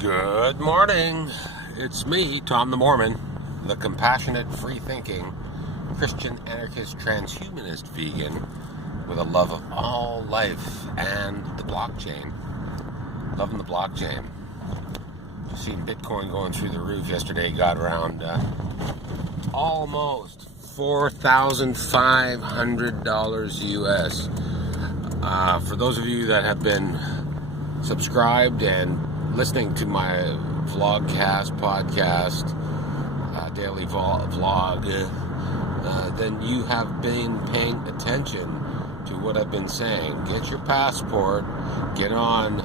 Good morning. It's me, Tom the Mormon, the compassionate, free-thinking, Christian anarchist, transhumanist vegan with a love of all life and the blockchain. Loving the blockchain. Seen Bitcoin going through the roof yesterday. Got around almost $4,500 US. For those of you that have been subscribed and listening to my podcast, daily vlog, then you have been paying attention to what I've been saying. Get your passport, get on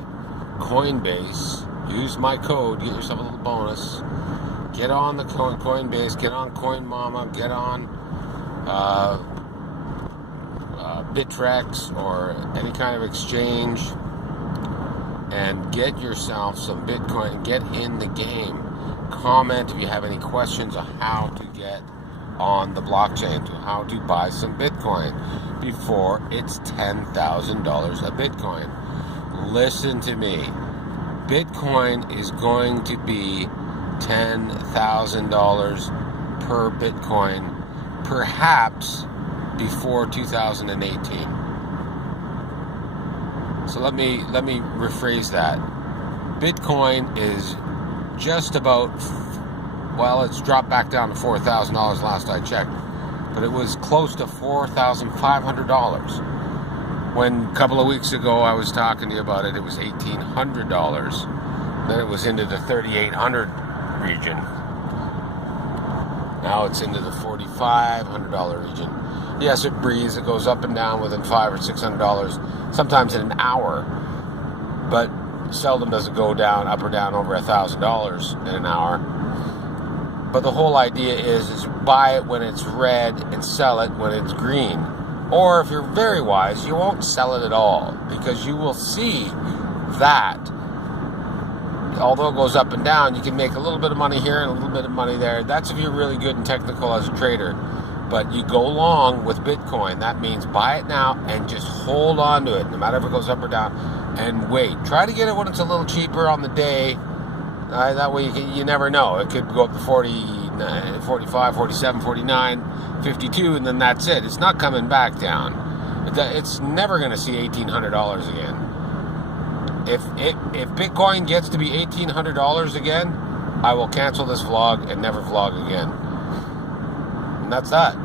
Coinbase, use my code, get yourself a little bonus, get on the Coinbase, get on CoinMama, get on Bittrex or any kind of exchange, and get yourself some Bitcoin. Get in the game. Comment if you have any questions on how to get on the blockchain, to how to buy some Bitcoin before it's $10,000 a Bitcoin. Listen to me. Bitcoin is going to be $10,000 per Bitcoin, perhaps before 2018. So let me rephrase that. Bitcoin is just about, well, it's dropped back down to $4,000 last I checked, but it was close to $4,500. When a couple of weeks ago I was talking to you about it, it was $1,800. Then it was into the $3,800 region. Now it's into the $4,500 region. Yes, it breathes. It goes up and down within $500 or $600, sometimes in an hour. But seldom does it go down, up or down over $1,000 in an hour. But the whole idea is buy it when it's red and sell it when it's green. Or if you're very wise, you won't sell it at all, because you will see that although it goes up and down, you can make a little bit of money here and a little bit of money there. That's if you're really good and technical as a trader. But you go long with Bitcoin. That means buy it now and just hold on to it, no matter if it goes up or down, and wait. Try to get it when it's a little cheaper on the day. That way you never know. It could go up to 45, 47, 49, 52, and then that's it. It's not coming back down. It's never going to see $1,800 again. If Bitcoin gets to be $1,800 again, I will cancel this vlog and never vlog again. And that's that.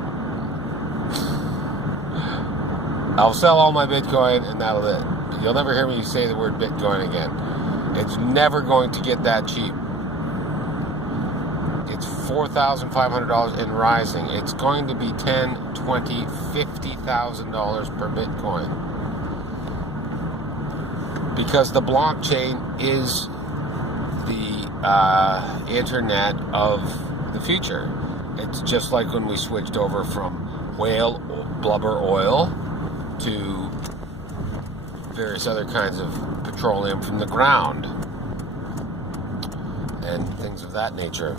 I'll sell all my Bitcoin and that'll it. You'll never hear me say the word Bitcoin again. It's never going to get that cheap. It's $4,500 and rising. It's going to be $10,000, $20,000, $50,000 per Bitcoin. Because the blockchain is the internet of the future. It's just like when we switched over from whale blubber oil to various other kinds of petroleum from the ground and things of that nature.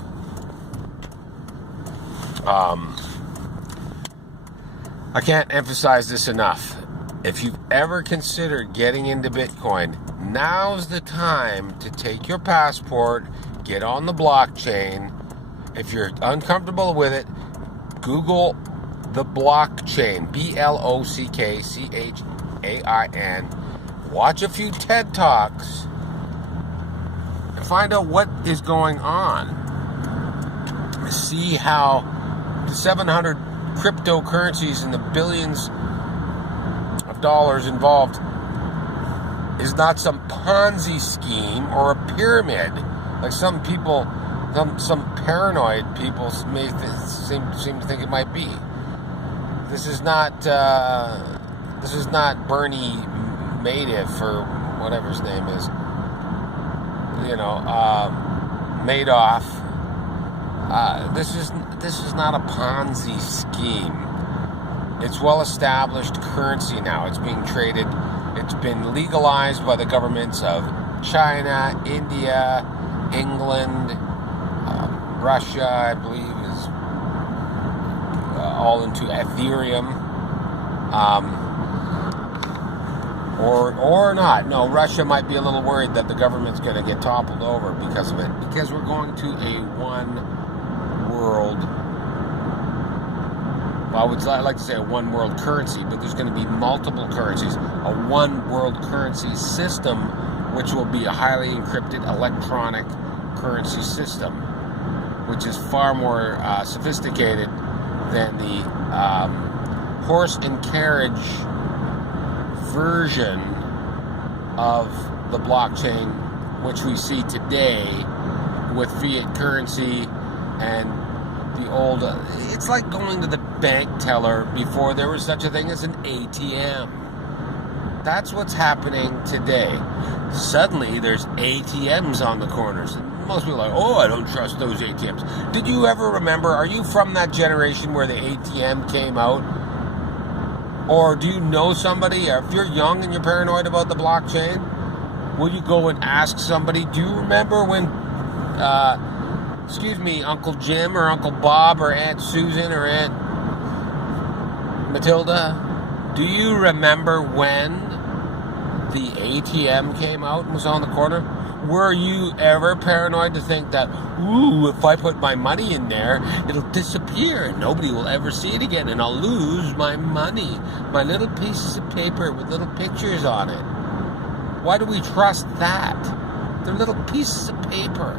I can't emphasize this enough. If you've ever considered getting into Bitcoin, now's the time to take your passport, get on the blockchain. If you're uncomfortable with it, Google the blockchain, BLOCKCHAIN. Watch a few TED Talks and find out what is going on. See how the 700 cryptocurrencies and the billions of dollars involved is not some Ponzi scheme or a pyramid like some people, some paranoid people may seem to think it might be. This is not Bernie Madoff or whatever his name is. Madoff. This is not a Ponzi scheme. It's well-established currency now. It's being traded. It's been legalized by the governments of China, India, England, Russia, I believe, is all into Ethereum. Or not. No, Russia might be a little worried that the government's going to get toppled over because of it. Because we're going to a one world, well, I would like to say a one world currency, but there's going to be multiple currencies. A one world currency system, which will be a highly encrypted electronic currency system, which is far more sophisticated than the horse and carriage version of the blockchain which we see today with fiat currency and the old it's like going to the bank teller before there was such a thing as an ATM. That's what's happening today. Suddenly there's ATMs on the corners, and most people are like, oh, I don't trust those ATMs. Did you ever remember, are you from that generation where the ATM came out? Or do you know somebody, or if you're young and you're paranoid about the blockchain, will you go and ask somebody, do you remember when, Uncle Jim or Uncle Bob or Aunt Susan or Aunt Matilda, do you remember when the ATM came out and was on the corner? Were you ever paranoid to think that, ooh, if I put my money in there, it'll disappear and nobody will ever see it again and I'll lose my money, my little pieces of paper with little pictures on it? Why do we trust that? They're little pieces of paper.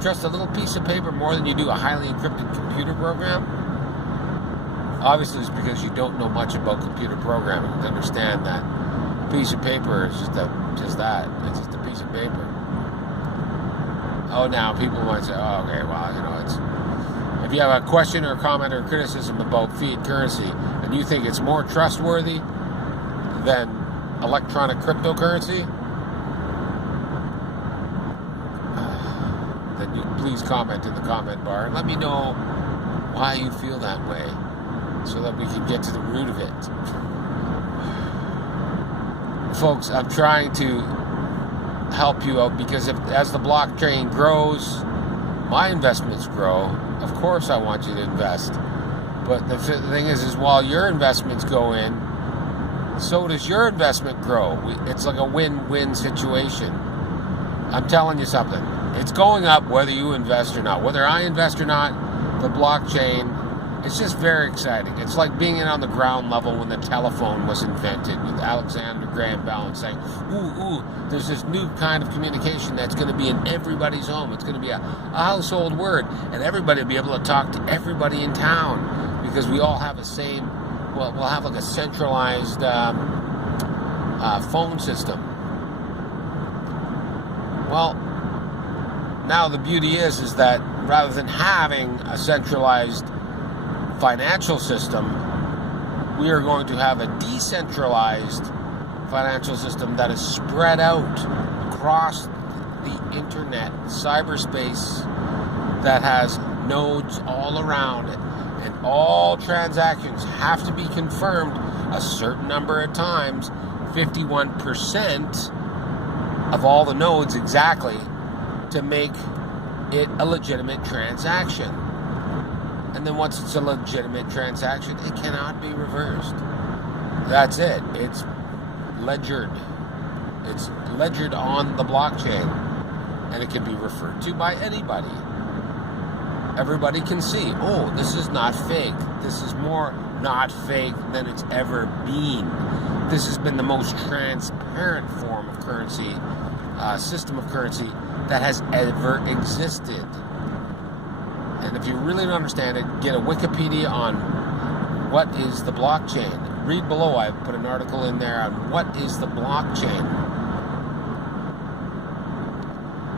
Trust a little piece of paper more than you do a highly encrypted computer program? Obviously, it's because you don't know much about computer programming to understand that piece of paper is just that. It's just a piece of paper. Oh, now people might say, oh, okay, well, it's. If you have a question or a comment or criticism about fiat currency and you think it's more trustworthy than electronic cryptocurrency, then you please comment in the comment bar and let me know why you feel that way, so that we can get to the root of it. Folks, I'm trying to help you out because as the blockchain grows, my investments grow. Of course I want you to invest. But the thing is while your investments go in, so does your investment grow. It's like a win-win situation. I'm telling you something. It's going up whether you invest or not. Whether I invest or not, the blockchain, it's just very exciting. It's like being in on the ground level when the telephone was invented with Alexander Graham Bell saying, ooh, there's this new kind of communication that's going to be in everybody's home. It's going to be a household word, and everybody will be able to talk to everybody in town because we all have we'll have like a centralized phone system. Well, now the beauty is that rather than having a centralized financial system, we are going to have a decentralized financial system that is spread out across the internet, cyberspace, that has nodes all around it, and all transactions have to be confirmed a certain number of times, 51% of all the nodes exactly, to make it a legitimate transaction. And then once it's a legitimate transaction, it cannot be reversed. That's it. It's ledgered. It's ledgered on the blockchain. And it can be referred to by anybody. Everybody can see, oh, this is not fake. This is more not fake than it's ever been. This has been the most transparent form of currency, system of currency that has ever existed. And if you really don't understand it, get a Wikipedia on what is the blockchain. Read below. I put an article in there on what is the blockchain.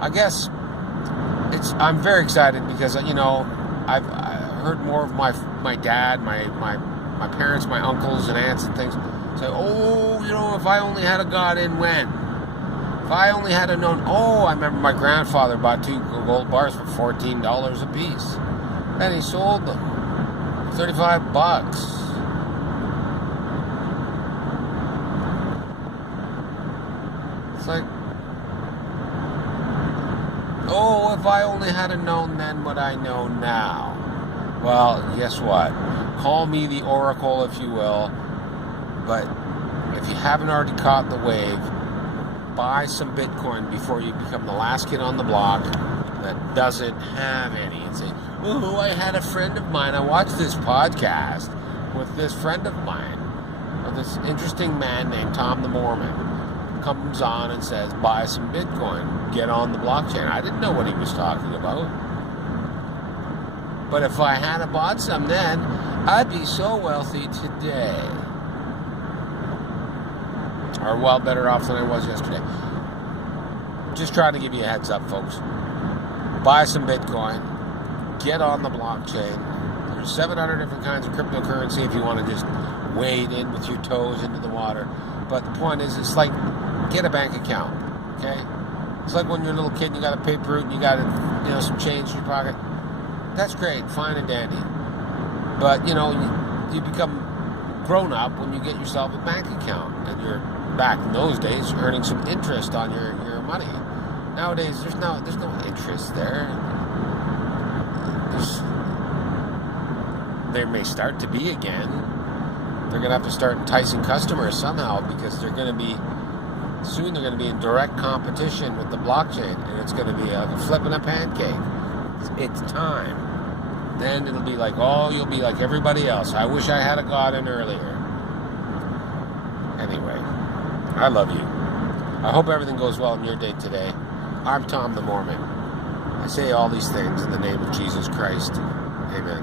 I guess I'm very excited because, I've heard more of my dad, my parents, my uncles and aunts and things say, oh, if I only had a got in when. If I only had known, I remember my grandfather bought 2 gold bars for $14 a piece. And he sold them for $35. It's like, if I only had known then what I know now. Well, guess what? Call me the oracle if you will, but if you haven't already caught the wave, buy some Bitcoin before you become the last kid on the block that doesn't have any. And say, oh, I had a friend of mine. I watched this podcast with this friend of mine, with this interesting man named Tom the Mormon. Comes on and says, buy some Bitcoin, get on the blockchain. I didn't know what he was talking about. But if I had bought some then, I'd be so wealthy today. Or well better off than I was yesterday. Just trying to give you a heads up, folks. Buy some Bitcoin, get on the blockchain. There's 700 different kinds of cryptocurrency if you want to just wade in with your toes into the water. But the point is, it's like, get a bank account, okay? It's like when you're a little kid and you got a paper route and you got some change in your pocket. That's great, fine and dandy. But, you become grown up when you get yourself a bank account and you're, back in those days, earning some interest on your money. Nowadays, there's no interest there. There may start to be again. They're going to have to start enticing customers somehow because they're going to be in direct competition with the blockchain, and it's going to be like a flip and a pancake. It's time. Then it'll be like, you'll be like everybody else. I wish I had got in earlier. Anyway, I love you. I hope everything goes well in your day today. I'm Tom the Mormon. I say all these things in the name of Jesus Christ. Amen.